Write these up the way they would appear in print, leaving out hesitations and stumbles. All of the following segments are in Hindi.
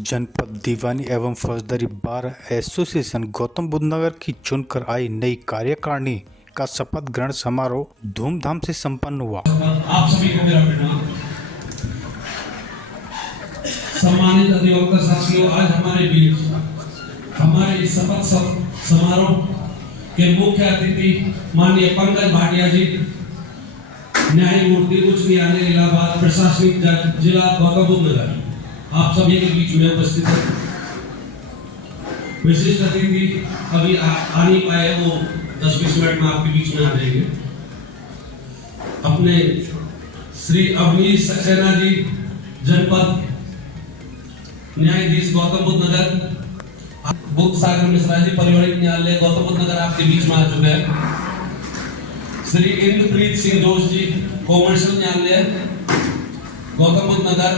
जनपद दीवानी एवं फौजदारी बार एसोसिएशन गौतम बुद्ध नगर की चुनकर आई नई कार्यकारिणी का शपथ ग्रहण समारोह धूमधाम से संपन्न हुआ। आप सभी को मेरा प्रणाम। सम्मानित अधिवक्ता साथियों, आज हमारे बीच हमारे इस शपथ समारोह के मुख्य अतिथि माननीय पंकज भाटिया जी, न्यायमूर्ति उच्च न्यायालय इलाहाबाद, प्रशासनिक जज जिला गौतम बुद्ध नगर, आप सभी के बीच में उपस्थित है। विशिष्ट अतिथि अभी आ नहीं पाए, वो 10-20 मिनट में आपके बीच में आ जाएंगे। अपने श्री अवनीश सक्सेना जी, जनपद न्यायाधीश गौतम बुद्ध नगर, बुद्ध सागर मिश्रा जी, पारिवारिक न्यायालय गौतम बुद्ध नगर, आपके बीच में आ चुके हैं। श्री इंद्रप्रीत सिंह जोश जी, कॉमर्शियल न्यायालय गौतम बुद्ध नगर,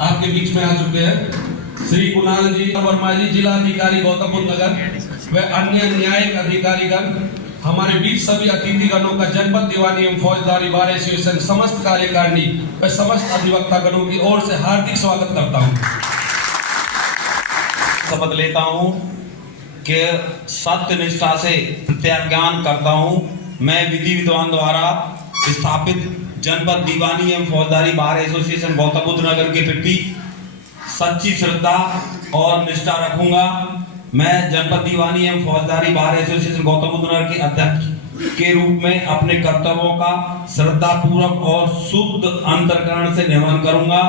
आपके बीच में आ चुके हैं। श्री कुणाल जी वर्मा जी, जिला अधिकारी गौतम बुद्ध नगर व अन्य न्यायिक अधिकारीगण, हमारे बीच सभी अतिथिगणों का जनपद दीवानी एवं फौजदारी बार एसोसिएशन समस्त कार्यकारिणी व समस्त अधिवक्ता गणों की ओर से हार्दिक स्वागत करता हूं। शपथ लेता हूं कि सत्य निष्ठा से प्रत्याज्ञान करता हूं। मैं विधि विद्वान द्वारा स्थापित जनपद दीवानी एवं फौजदारी बार एसोसिएशन गौतम बुद्ध नगर के प्रति सच्ची श्रद्धा और निष्ठा रखूंगा। मैं जनपद दीवानी एवं फौजदारी बार एसोसिएशन गौतम बुद्ध नगर के अध्यक्ष के रूप में अपने कर्तव्यों का श्रद्धा पूर्वक और शुद्ध अंतःकरण से निर्वहन करूंगा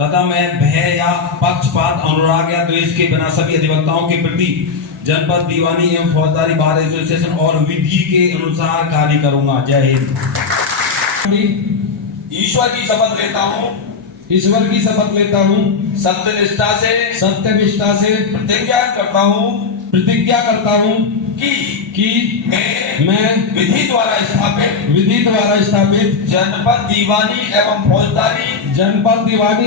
तथा मैं भय या पक्षपात, अनुराग या द्वेष के बिना सभी अधिवक्ताओं के प्रति जनपद दीवानी एवं फौजदारी बार एसोसिएशन और विधि के अनुसार कार्य करूंगा। जय हिंद। ईश्वर की शपथ लेता हूँ, ईश्वर की शपथ लेता हूँ, सत्यनिष्ठा से प्रतिज्ञा करता हूँ कि मैं विधि द्वारा स्थापित जनपद दीवानी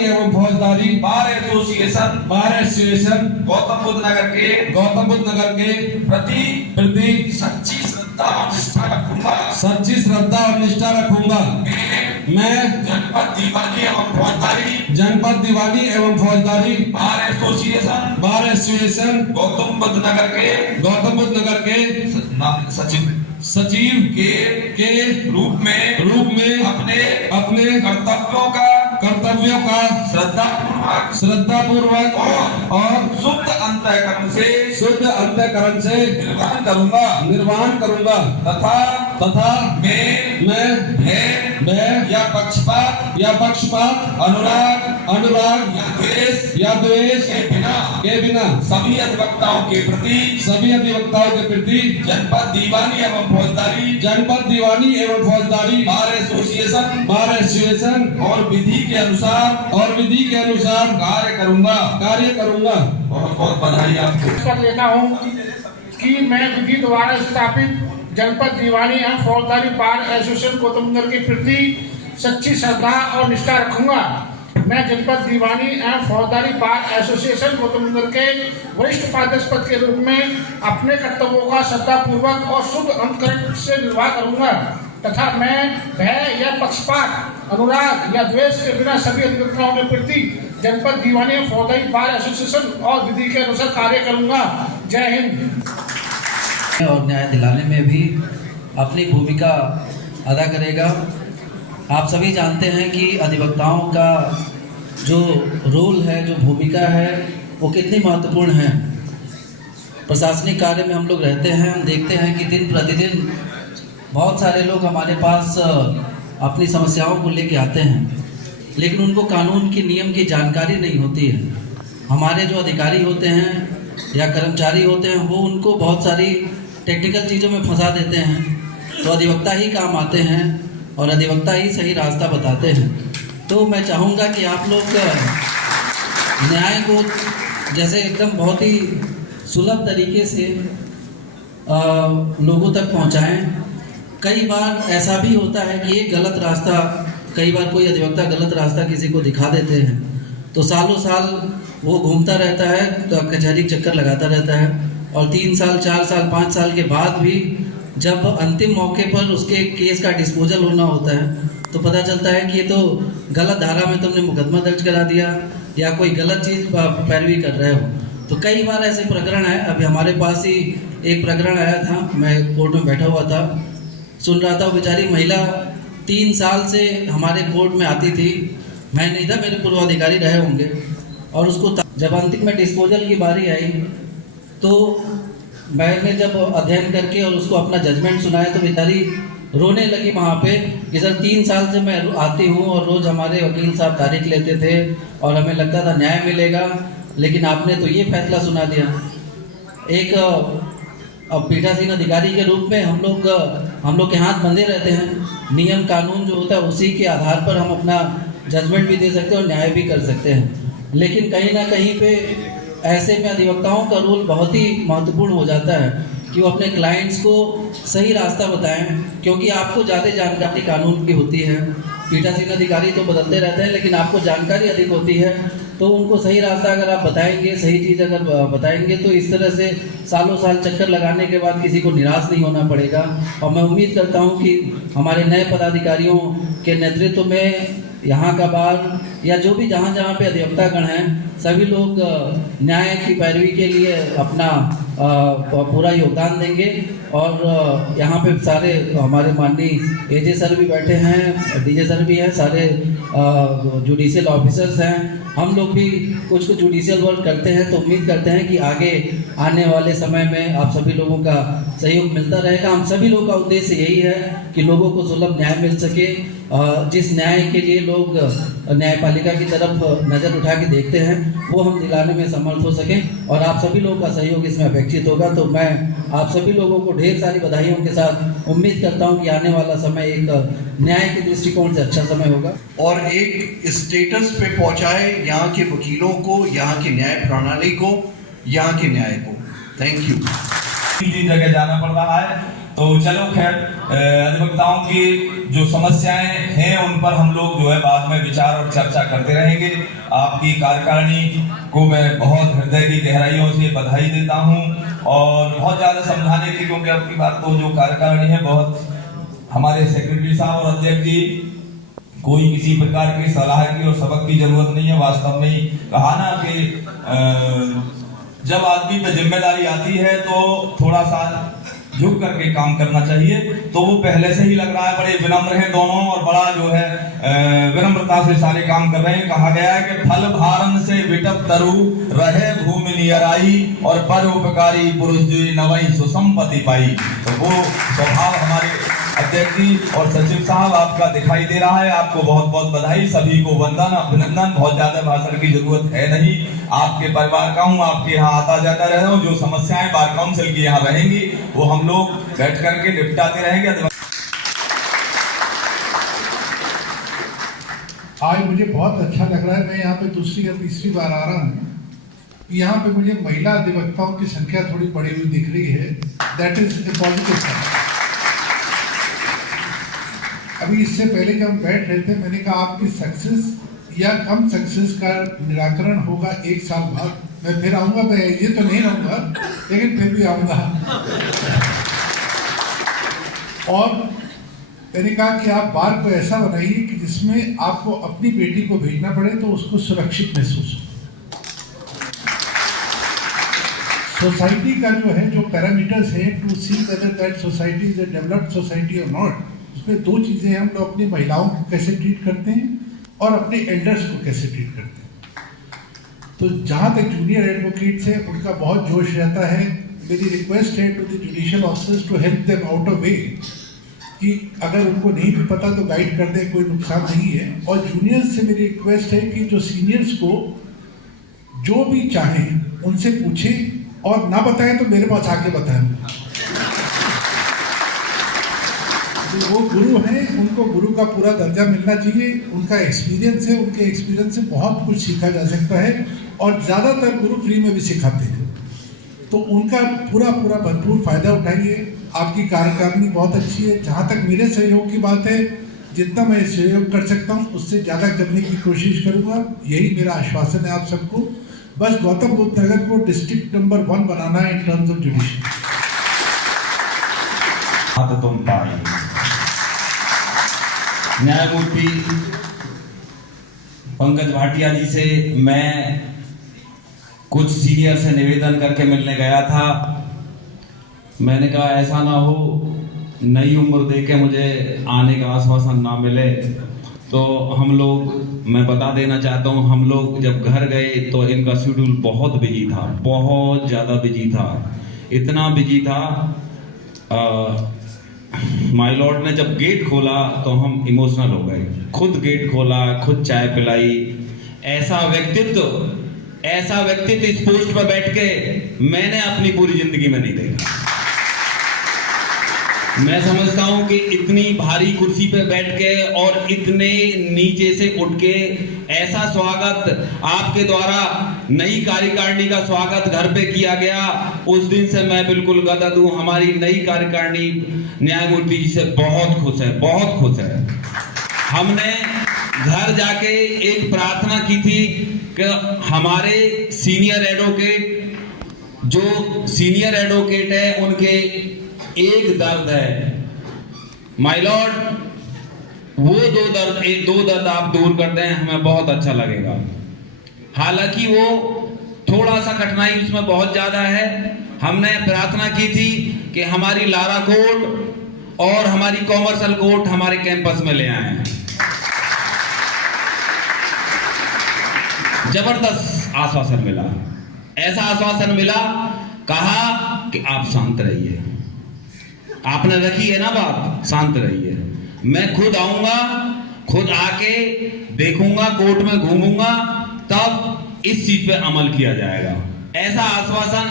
एवं फौजदारी बार एसोसिएशन गौतम बुद्ध नगर के प्रति सच्ची श्रद्धा और निष्ठा रखूंगा। मैं जनपद दीवानी एवं फौजदारी बार एसोसिएशन गौतम बुद्ध नगर के सचिव के रूप में अपने कर्तव्यों का श्रद्धापूर्वक और शुद्ध अंतःकरण से निर्वहन करूंगा तथा मैं भय या पक्षपात, अनुराग या द्वेष के बिना सभी अधिवक्ताओं के प्रति जनपद दीवानी एवं फौजदारी बार एसोसिएशन और विधि के अनुसार कार्य करूंगा। बहुत बधाई आपको। कर लेता हूं कि मैं विधि द्वारा स्थापित जनपद दीवानी एवं फौजदारी बार एसोसिएशन गौतम नगर के प्रति सच्ची श्रद्धा और निष्ठा रखूंगा। मैं जनपद दीवानी एवं फौजदारी बार एसोसिएशन गौतम नगर के वरिष्ठ उपाध्यक्ष पद के रूप में अपने कर्तव्यों का श्रद्धापूर्वक और शुद्ध अंतःकरण से निर्वाह करूंगा तथा मैं भय या पक्षपात, अनुराग या द्वेष के बिना सभी अधिवक्ताओं के प्रति जनपद दीवानी एवं फौजदारी बार एसोसिएशन और विधि के अनुसार कार्य करूंगा। जय हिंद। और न्याय दिलाने में भी अपनी भूमिका अदा करेगा। आप सभी जानते हैं कि अधिवक्ताओं का जो रोल है, जो भूमिका है, वो कितनी महत्वपूर्ण है। प्रशासनिक कार्य में हम लोग रहते हैं, हम देखते हैं कि दिन प्रतिदिन बहुत सारे लोग हमारे पास अपनी समस्याओं को लेके आते हैं, लेकिन उनको कानून के नियम की जानकारी नहीं होती है। हमारे जो अधिकारी होते हैं या कर्मचारी होते हैं, वो उनको बहुत सारी टेक्निकल चीज़ों में फंसा देते हैं। तो अधिवक्ता ही काम आते हैं और अधिवक्ता ही सही रास्ता बताते हैं। तो मैं चाहूँगा कि आप लोग न्याय को जैसे एकदम बहुत ही सुलभ तरीके से लोगों तक पहुँचाएं। कई बार ऐसा भी होता है कि एक गलत रास्ता, कई बार कोई अधिवक्ता गलत रास्ता किसी को दिखा देते हैं तो सालों साल वो घूमता रहता है, तो कचहरी चक्कर लगाता रहता है और 3 साल 4 साल 5 साल के बाद भी जब अंतिम मौके पर उसके केस का डिस्पोजल होना होता है तो पता चलता है कि ये तो गलत धारा में तुमने मुकदमा दर्ज करा दिया, या कोई गलत चीज़ पैरवी कर रहे हो। तो कई बार ऐसे प्रकरण है, अभी हमारे पास ही एक प्रकरण आया था, मैं कोर्ट में बैठा हुआ था, सुन रहा था। बेचारी महिला 3 साल से हमारे कोर्ट में आती थी, मैं नहीं था, मेरे पूर्वाधिकारी रहे होंगे, और उसको जब अंतिम में डिस्पोजल की बारी आई तो मैंने जब अध्ययन करके और उसको अपना जजमेंट सुनाया तो बेचारी रोने लगी वहाँ पे कि सर 3 साल से मैं आती हूँ और रोज़ हमारे वकील साहब तारीख लेते थे और हमें लगता था न्याय मिलेगा, लेकिन आपने तो ये फैसला सुना दिया। एक पीठासीन अधिकारी के रूप में हम लोग के हाथ बंधे रहते हैं। नियम कानून जो होता है उसी के आधार पर हम अपना जजमेंट भी दे सकते हैं और न्याय भी कर सकते हैं। लेकिन कहीं ना कहीं पे ऐसे में अधिवक्ताओं का रोल बहुत ही महत्वपूर्ण हो जाता है कि वो अपने क्लाइंट्स को सही रास्ता बताएं, क्योंकि आपको ज़्यादा जानकारी कानून की होती है। पीठासीन अधिकारी तो बदलते रहते हैं, लेकिन आपको जानकारी अधिक होती है, तो उनको सही रास्ता अगर आप बताएंगे, सही चीज़ अगर बताएंगे, तो इस तरह से सालों साल चक्कर लगाने के बाद किसी को निराश नहीं होना पड़ेगा। और मैं उम्मीद करता हूँ कि हमारे नए पदाधिकारियों के नेतृत्व में यहाँ का बार या जो भी जहाँ जहाँ पे अधिवक्तागण हैं, सभी लोग न्याय की पैरवी के लिए अपना पूरा योगदान देंगे। और यहाँ पे सारे हमारे माननीय एजे सर भी बैठे हैं, डीजे सर भी हैं, सारे जुडिशियल ऑफिसर्स हैं, हम लोग भी कुछ जुडिशियल वर्क करते हैं। तो उम्मीद करते हैं कि आगे आने वाले समय में आप सभी लोगों का सहयोग मिलता रहेगा। हम सभी लोगों का उद्देश्य यही है कि लोगों को सुलभ न्याय मिल सके। जिस न्याय के लिए लोग न्यायपालिका की तरफ नज़र उठा के देखते हैं वो हम दिलाने में समर्थ हो सकें, और आप सभी लोगों का सहयोग इसमें अपेक्षित होगा। तो मैं आप सभी लोगों को ढेर सारी बधाइयों के साथ उम्मीद करता हूं कि आने वाला समय एक न्याय के दृष्टिकोण से अच्छा समय होगा और एक स्टेटस पे पहुंचाए यहाँ के वकीलों को, यहाँ की न्याय प्रणाली को, यहाँ के न्याय को। Thank you. तीन जगह जाना पड़ रहा है, तो चलो खैर, अधिवक्ताओं की जो समस्याएं हैं उन पर हम लोग जो है बाद में विचार और चर्चा करते रहेंगे। आपकी कार्यकारिणी को मैं बहुत हृदय की गहराइयों से बधाई देता हूं और बहुत ज़्यादा समझाने की, क्योंकि अब की बात तो जो कार्यकारिणी है बहुत, हमारे सेक्रेटरी साहब और अध्यक्ष जी, कोई किसी प्रकार की सलाह की और सबक की जरूरत नहीं है। वास्तव में कहा ना कि जब आदमी पे जिम्मेदारी आती है तो थोड़ा सा झुक करके काम करना चाहिए। तो वो पहले से ही लग रहा है बड़े विनम्र हैं दोनों और बड़ा जो है विनम्रता से सारे काम कर रहे हैं। कहा गया है कि फल भारन से विटप तरु रहे भूमि नियराई और परोपकारी पुरुष जो नवई सुसंपत्ति पाई। तो वो स्वभाव हमारे अध्यक्ष जी और सचिव साहब आपका दिखाई दे रहा है। आपको बहुत बहुत बधाई, सभी को वंदन, अभिनंदन। बहुत ज्यादा भाषण की जरूरत है नहीं, आपके परिवार का हूँ, आपके यहाँ आता जाता रहा हूँ। जो समस्याएं बार काउंसिल की यहाँ रहेंगी वो हम लोग बैठ करके निपटाते रहेंगे। आज मुझे बहुत अच्छा लग रहा है, मैं यहाँ पे दूसरी या तीसरी बार आ रहा हूँ। यहाँ पे मुझे महिला अधिवक्ताओं की संख्या थोड़ी बढ़ी हुई दिख रही है, that is a positive sign. अभी इससे पहले जब हम बैठ रहे थे मैंने कहा आपकी सक्सेस या कम सक्सेस का निराकरण होगा 1 साल बाद। मैं फिर आऊंगा, मैं ये तो नहीं रहूंगा लेकिन फिर भी आऊंगा। और मैंने कहा कि आप बार को ऐसा बनाइए कि जिसमें आपको अपनी बेटी को भेजना पड़े तो उसको सुरक्षित महसूस हो। सोसाइटी का जो है, जो पैरामीटर्स है to see whether that society is a developed society और नॉट, उसमें 2 चीजें हम लोग अपनी महिलाओं को कैसे ट्रीट करते हैं और अपने एल्डर्स को कैसे ट्रीट करते हैं। तो जहाँ तक जूनियर एडवोकेट्स है उनका बहुत जोश रहता है। मेरी रिक्वेस्ट है to the judicial officers to help them out of way, कि अगर उनको नहीं भी पता तो गाइड कर दें, कोई नुकसान नहीं है। और जूनियर्स से मेरी रिक्वेस्ट है कि जो सीनियर्स को जो भी चाहें उनसे पूछें और ना बताएं तो मेरे पास आके बताएं। वो गुरु हैं, उनको गुरु का पूरा दर्जा मिलना चाहिए। उनका एक्सपीरियंस है, उनके एक्सपीरियंस से बहुत कुछ सीखा जा सकता है और ज़्यादातर गुरु फ्री में भी सिखाते हैं। तो उनका पूरा भरपूर फायदा उठाइए। आपकी कार्यकारिणी बहुत अच्छी है। जहाँ तक मेरे सहयोग की बात है, जितना मैं सहयोग कर सकता हूँ उससे ज़्यादा करने की कोशिश करूँगा। यही मेरा आश्वासन है आप सबको। बस गौतम बुद्ध नगर को डिस्ट्रिक्ट नंबर 1 बनाना है इन टर्म्स ऑफ जुडिशियल। तुम न्यायमूर्ति पंकज भाटिया जी से मैं कुछ सीनियर से निवेदन करके मिलने गया था। मैंने कहा ऐसा ना हो नई उम्र देके मुझे आने का आश्वासन ना मिले, तो हम लोग, मैं बता देना चाहता हूँ, हम लोग जब घर गए तो इनका शेड्यूल बहुत बिजी था, बहुत ज़्यादा बिजी था, इतना बिजी था। माय लॉर्ड ने जब गेट खोला तो हम इमोशनल हो गए। खुद गेट खोला, खुद चाय पिलाई। ऐसा व्यक्तित्व इस पोस्ट पर बैठ के मैंने अपनी पूरी जिंदगी में नहीं देखा। मैं समझता हूं कि इतनी भारी कुर्सी पे बैठ के और इतने नीचे से उठ के ऐसा स्वागत आपके द्वारा नई कार्यकारिणी का स्वागत घर पे किया गया, उस दिन से मैं बिल्कुल गदगद हूं। हमारी नई कार्यकारिणी न्यायमूर्ति जी से बहुत खुश है, बहुत खुश है। हमने घर जाके एक प्रार्थना की थी कि हमारे सीनियर एडवोकेट है, उनके एक दर्द है माय लॉर्ड, वो दो दर्द आप दूर कर दें, हमें बहुत अच्छा लगेगा। हालांकि वो थोड़ा सा कठिनाई उसमें बहुत ज्यादा है। हमने प्रार्थना की थी कि हमारी लारा कोर्ट और हमारी कॉमर्शियल कोर्ट हमारे कैंपस में ले आए। जबरदस्त आश्वासन मिला, ऐसा आश्वासन मिला, कहा कि आप शांत रहिए, आपने रखी है ना बात, शांत रहिए। मैं खुद आऊंगा, खुद आके देखूंगा, कोर्ट में घूमूंगा, तब इस चीज पे अमल किया जाएगा। ऐसा आश्वासन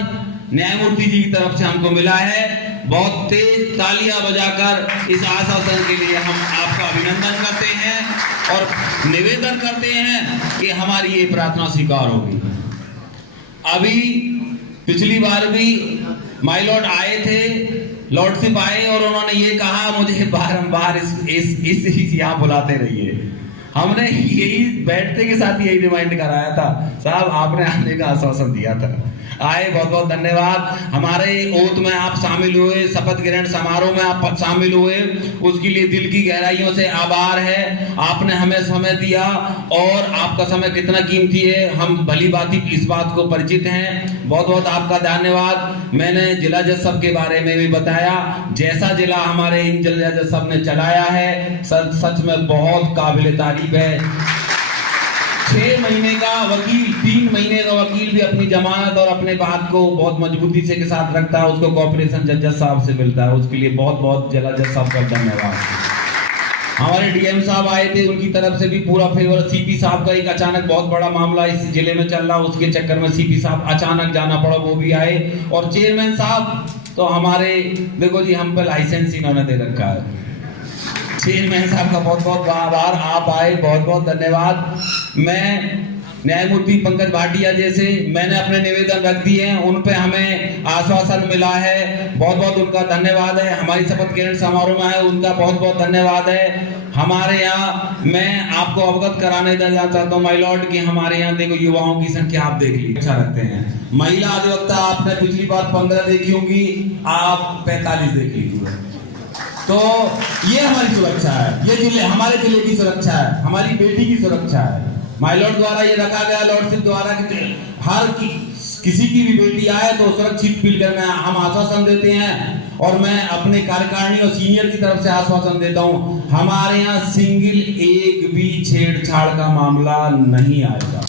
न्यायमूर्ति जी की तरफ से हमको मिला है। बहुत तेज तालियां बजाकर इस आश्वासन के लिए हम आपका अभिनंदन करते हैं और निवेदन करते हैं कि हमारी ये प्रार्थना स्वीकार होगी। अभी पिछली बार भी माय लॉर्ड आए थे, लॉर्डशिप आए और उन्होंने ये कहा मुझे बारंबार इस यहाँ बुलाते रहिए। हमने यही बैठते के साथ यही रिमाइंड कराया था, साहब आपने आने का आश्वासन दिया था, आए, बहुत बहुत धन्यवाद। हमारे ओथ में आप शामिल हुए, शपथ ग्रहण समारोह में आप शामिल हुए, उसके लिए दिल की गहराइयों से आभार है। आपने हमें समय दिया और आपका समय कितना कीमती है हम भली भांति इस बात को परिचित हैं। बहुत बहुत आपका धन्यवाद। मैंने जिला जज साहब के बारे में भी बताया, जैसा जिला हमारे इन जिला जज साहब ने चलाया है सच में बहुत काबिल तारीफ है। 6 महीने का वकील, 3 महीने का वकील भी अपनी जमानत और अपने बात को बहुत मजबूती से के साथ रखता है, उसको कॉर्पोरेशन जज साहब से मिलता है, उसके लिए बहुत बहुत जिला जज साहब का धन्यवाद। हमारे डीएम साहब आए थे, उनकी तरफ से भी पूरा फेवर। सीपी साहब का एक अचानक बहुत बड़ा मामला इस जिले में चल रहा, उसके चक्कर में सीपी साहब अचानक जाना पड़ा, वो भी आए। और चेयरमैन साहब तो हमारे, देखो जी, हम पे लाइसेंस इन्होंने दे रखा है। चेयरमैन साहब का बहुत बहुत आभार, आप आए, बहुत बहुत धन्यवाद। मैं न्यायमूर्ति पंकज भाटिया जैसे मैंने अपने निवेदन रख दिए हैं, उन पे हमें आश्वासन मिला है, बहुत बहुत उनका धन्यवाद है। हमारी शपथ ग्रहण समारोह में आए, उनका बहुत बहुत धन्यवाद है। हमारे यहाँ मैं आपको अवगत कराने देना चाहता हूँ माय लॉर्ड कि हमारे यहाँ देखो युवाओं की संख्या आप देख लीजिए, अच्छा रखते हैं। महिला अधिवक्ता आपने पिछली बार 15 देखी होंगी, आप 45 देख लीजिए। तो ये हमारी सुरक्षा है, ये जिले, हमारे जिले की सुरक्षा है, हमारी बेटी की सुरक्षा है। माय लॉर्ड द्वारा ये रखा गया, लॉर्डशिप द्वारा हर किसी की भी बेटी आए तो सुरक्षित फील करना हम आश्वासन देते हैं। और मैं अपने कार्यकारिणी और सीनियर की तरफ से आश्वासन देता हूं, हमारे यहाँ सिंगल एक भी छेड़छाड़ का मामला नहीं आएगा।